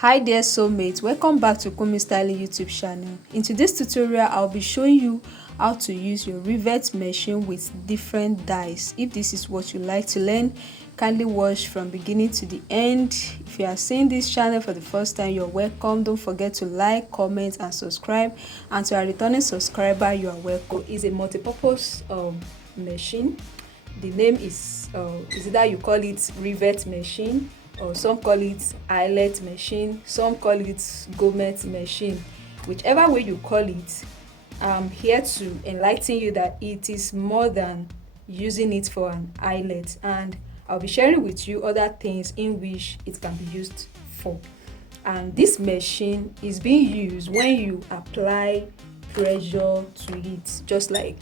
Hi there soulmates, welcome back to Kunmi Styling YouTube channel. In today's tutorial, I'll be showing you how to use your Rivet machine with different dies. If this is what you like to learn, kindly watch from beginning to the end. If you are seeing this channel for the first time, you're welcome. Don't forget to like, comment and subscribe. And to our returning subscriber, you are welcome. It's a multi-purpose machine. The name is either you call it Rivet machine, or some call it Eyelet machine, some call it Gourmet machine. Whichever way you call it, I'm here to enlighten you that it is more than using it for an eyelet, and I'll be sharing with you other things in which it can be used for. And this machine is being used when you apply pressure to it, just like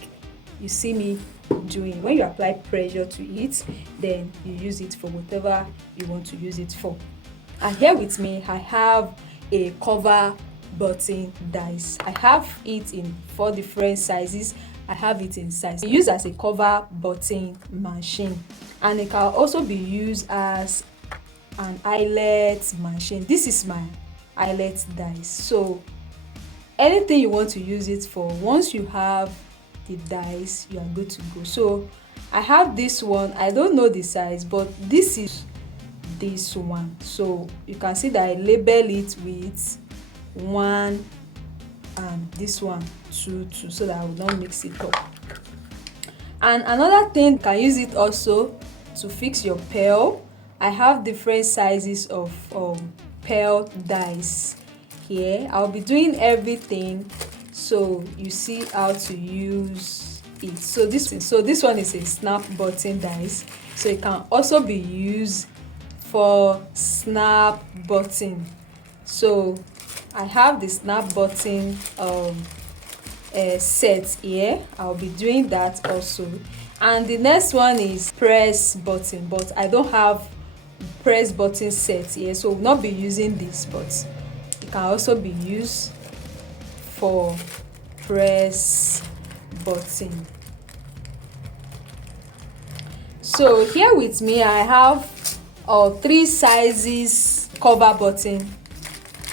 you see me doing. When you apply pressure to it, then you use it for whatever you want to use it for. And here with me, I have a cover button dies. I have it in 4 different sizes. I have it in size. It's used as a cover button machine, and it can also be used as an eyelet machine. This is my eyelet dies. So anything you want to use it for, once you have the dies, you are good to go. So I have this one. I don't know the size, but this is this one. So you can see that I label it with 1 and this one 2 so that I will not mix it up. And another thing, you can use it also to fix your pearl. I have different sizes of pearl dies here. I'll be doing everything so you see how to use it. So this one is a snap button dies, so it can also be used for snap button. So I have the snap button set here. I'll be doing that also. And the next one is press button, but I don't have press button set here, so we'll not be using this, but it can also be used for press button. So here with me, I have 3 sizes cover button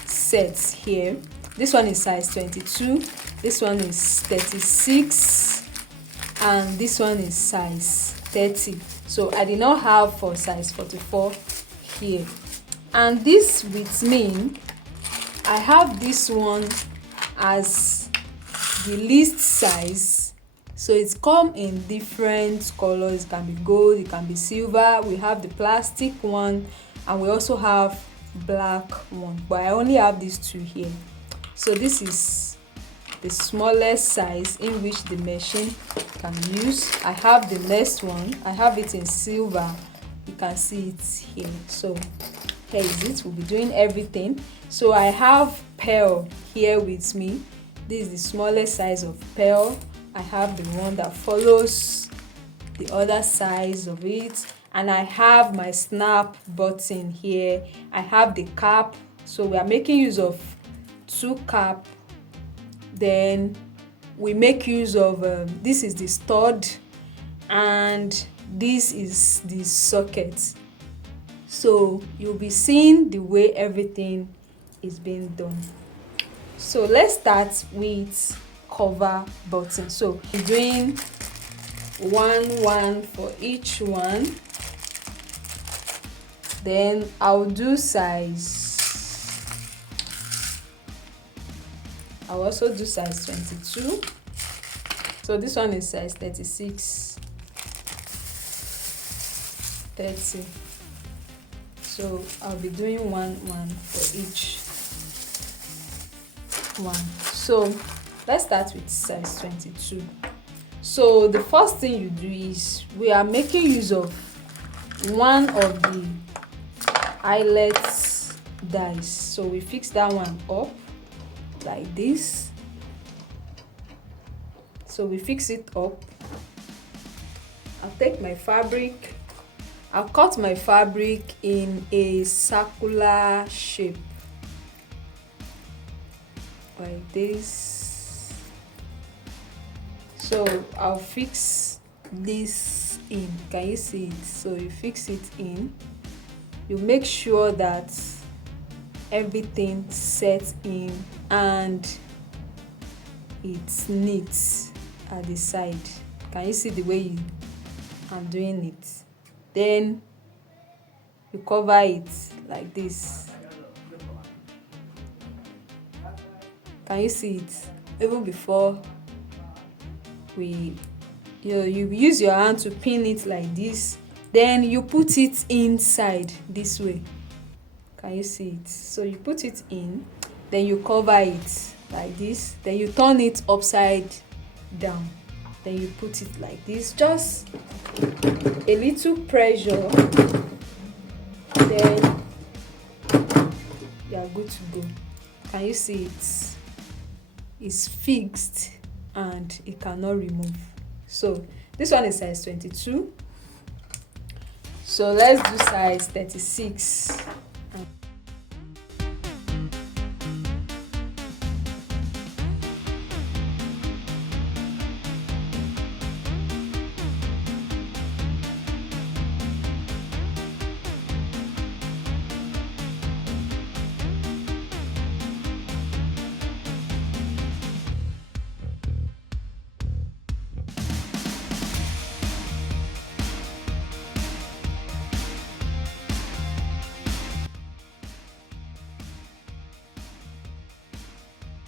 sets here. This one is size 22, this one is 36, and this one is size 30. So I did not have for size 44 here. And this with me, I have this one as the least size. So it's come in different colors. It can be gold, it can be silver. We have the plastic one, and we also have black one, but I only have these 2 here. So this is the smallest size in which the machine can use. I have the next one. I have it in silver. You can see it here. So here is it. We'll be doing everything. So I have pearl here with me. This is the smallest size of pearl. I have the one that follows the other size of it, and I have my snap button here. I have the cap. So we are making use of 2 cap. Then we make use of this is the stud, and this is the socket. So you'll be seeing the way everything is being done. So let's start with cover button. So I'm doing 1 for each one. Then I'll do size. I'll also do size 22. So this one is size 36, 30. So I'll be doing 1 for each one. So let's start with size 22. So the first thing you do is we are making use of one of the eyelets dies. So we fix that one up like this. So we fix it up. I'll take my fabric. I'll cut my fabric in a circular shape like this. So I'll fix this in. Can you see it? So you fix it in. You make sure that everything set in and it's neat at the side. Can you see the way I'm doing it? Then you cover it like this. Can you see it? Even before you use your hand to pin it like this, then you put it inside this way. Can you see it? So you put it in, then you cover it like this, then you turn it upside down, then you put it like this. Just a little pressure, then you are good to go. Can you see it? It's fixed and it cannot remove. So this one is size 22. So let's do size 36.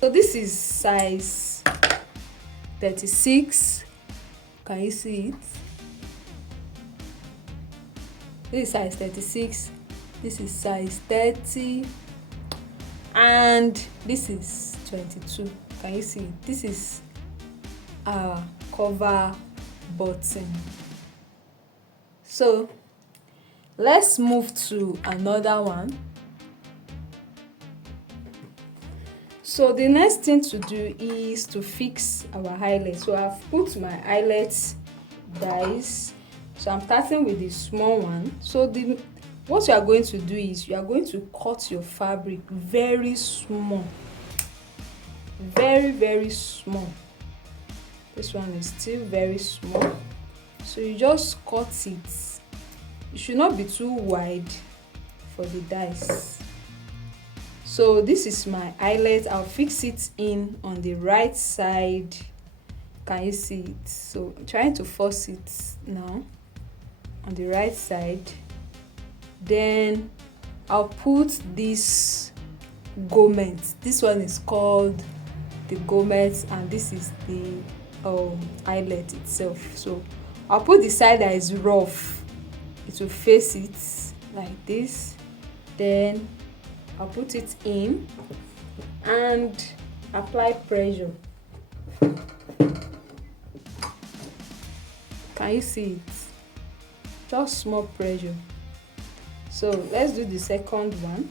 So this is size 36. Can you see it? This is size 36. This is size 30. And this is 22. Can you see it? This is our cover button. So let's move to another one. So the next thing to do is to fix our eyelet. So I've put my eyelet dies. So I'm starting with the small one. So what you are going to do is you are going to cut your fabric very small, very small. This one is still very small. So you just cut it. It should not be too wide for the dies. So this is my eyelet. I'll fix it in on the right side. Can you see it? So I'm trying to force it now on the right side. Then I'll put this garment. This one is called the garment and this is the eyelet itself. So I'll put the side that is rough. It will face it like this. Then I'll put it in and apply pressure. Can you see it? Just small pressure. So let's do the second one.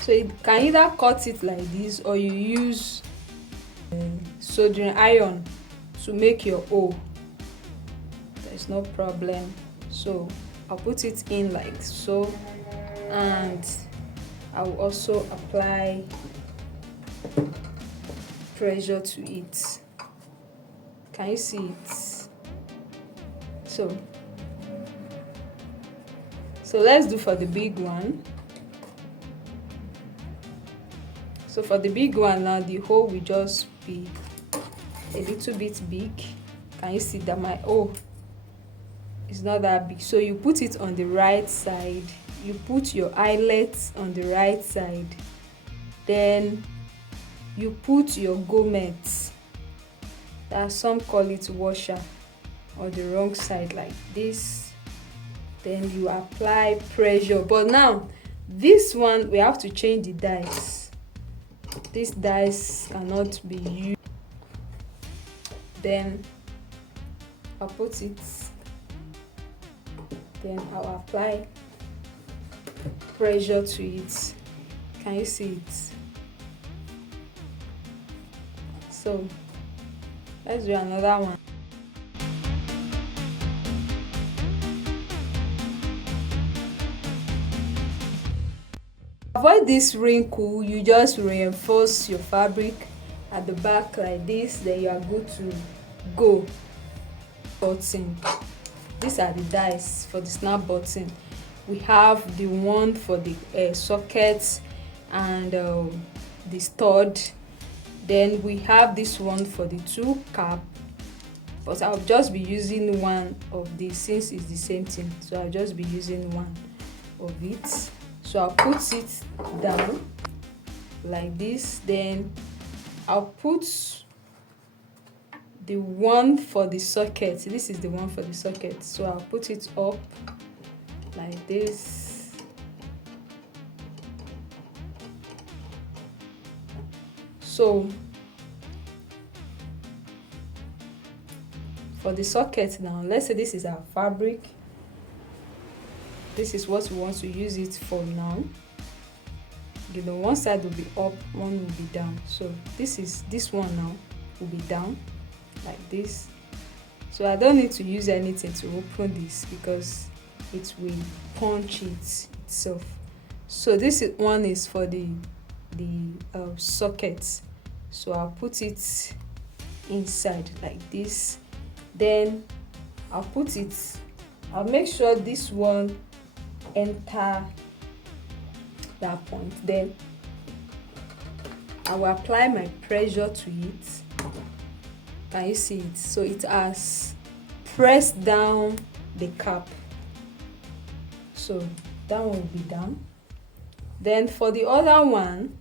So you can either cut it like this or you use soldering iron to make your hole. There's no problem. So I'll put it in like so, and I will also apply pressure to it. Can you see it? So let's do for the big one. So for the big one now, the hole will just be a little bit big. Can you see that my hole is not that big? So you put it on the right side. You put your eyelets on the right side. Then you put your garment, that some call it washer, on the wrong side like this. Then you apply pressure. But now this one we have to change the dies. This dies cannot be used. Then I'll put it. Then I'll apply pressure to it. Can you see it? So let's do another one. Avoid this wrinkle. You just reinforce your fabric at the back like this, then you are good to go. Button. these are the dies for the snap button. We have the one for the socket and the stud. Then we have this one for the two cap, but I'll just be using one of these since it's the same thing, so I'll just be using one of it. So I'll put it down like this. Then I'll put the one for the socket. This is the one for the socket, so I'll put it up like this. So for the socket now, let's say this is our fabric, this is what we want to use it for now. You know, one side will be up, one will be down. So this one now will be down like this. So I don't need to use anything to open this because it will punch itself. So this one is for the socket, so I'll put it inside like this. Then I'll make sure this one enter that point. Then I will apply my pressure to it. Can you see it? So it has pressed down the cap, so that one will be down. Then for the other one,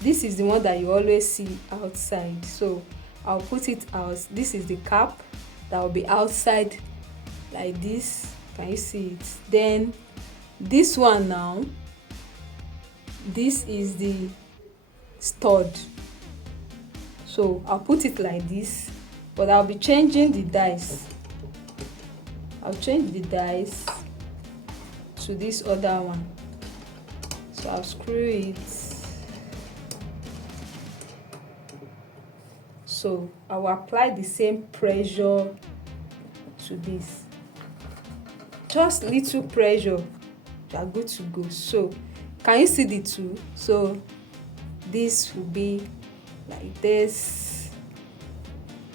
this is the one that you always see outside, so I'll put it out. This is the cap that will be outside like this. Can you see it? Then this one now, this is the stud, so I'll put it like this, but I'll be changing the dies. I'll change the dies to this other one, so I'll screw it. So I will apply the same pressure to this, just little pressure, you are good to go. So can you see the two? So this will be like this,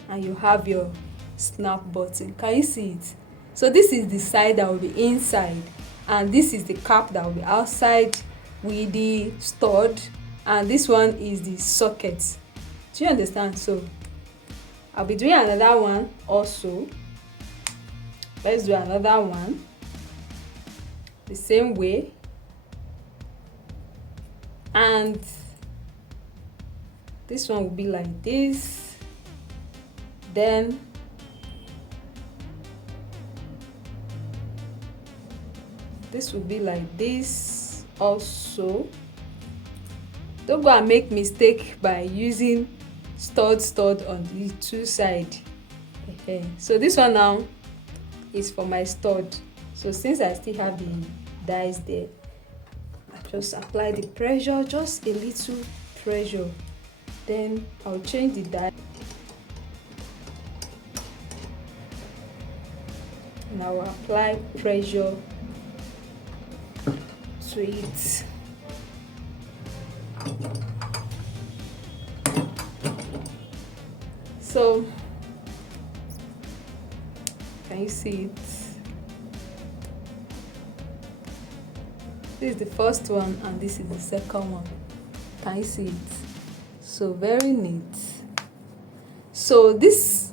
and you have your snap button. Can you see it? So this is the side that will be inside, and this is the cap that will be outside with the stud, and this one is the socket. Do you understand? So I'll be doing another one also. Let's do another one the same way, and this one will be like this. Then this will be like this also. Don't go and make mistake by using stud on the two side. So this one now is for my stud. So since I still have the dies there, I just apply the pressure, just a little pressure. Then I'll change the die, and I will apply pressure to it. So can you see it? This is the first one and this is the second one. Can you see it? So very neat. So this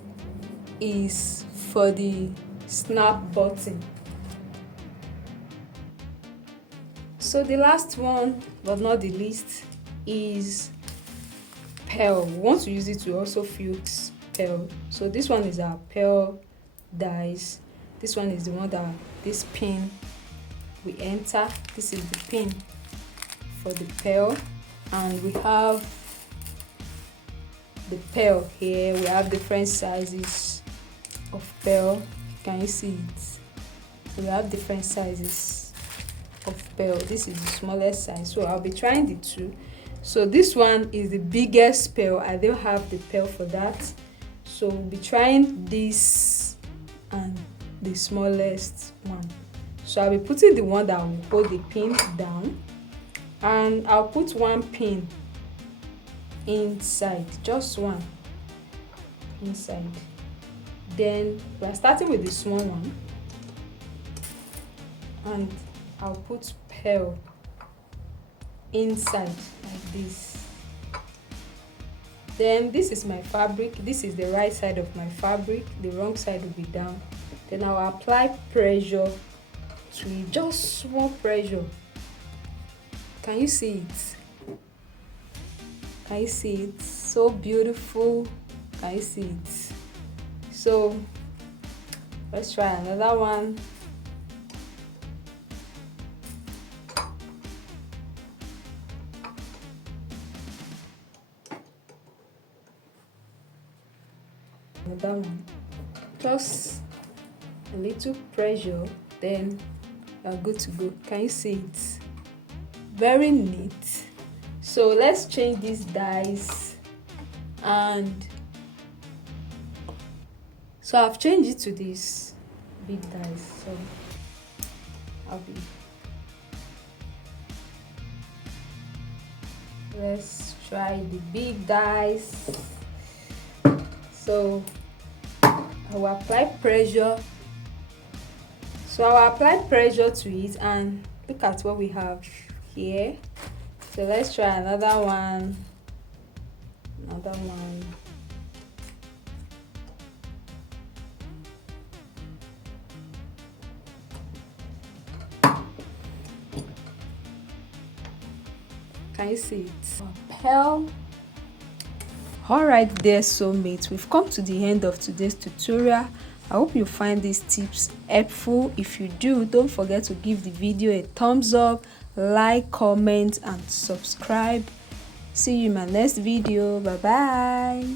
is for the snap button. So the last one but not the least is pearl. We want to use it to also fuse pearl. So this one is our pearl dies. This one is the one that this pin we enter. This is the pin for the pearl, and we have the pearl here. We have different sizes of pearl. Can you see it? We have different sizes of pearl. This is the smallest size, so I'll be trying the two. So this one is the biggest pearl. I don't have the pearl for that, so we'll be trying this and the smallest one. So I'll be putting the one that will hold the pin down, and I'll put one pin inside, just one inside Then we are starting with the small one, and I'll put pearl inside like this. Then this is my fabric, this is the right side of my fabric, the wrong side will be down. Then I'll apply pressure to it, just small pressure. Can you see it? Can you see it? So beautiful. Can you see it? So let's try another one. Another one. Just a little pressure, then you're good to go. Can you see it? Very neat. So let's change these dies, and so I've changed it to this big dies. So let's try the big dies. So I will apply pressure. So I will apply pressure to it, and look at what we have here. So let's try another one. Another one. Can you see it? Pearl. Alright there, soulmates, we've come to the end of today's tutorial. I hope you find these tips helpful. If you do, don't forget to give the video a thumbs up, like, comment and subscribe. See you in my next video. Bye bye.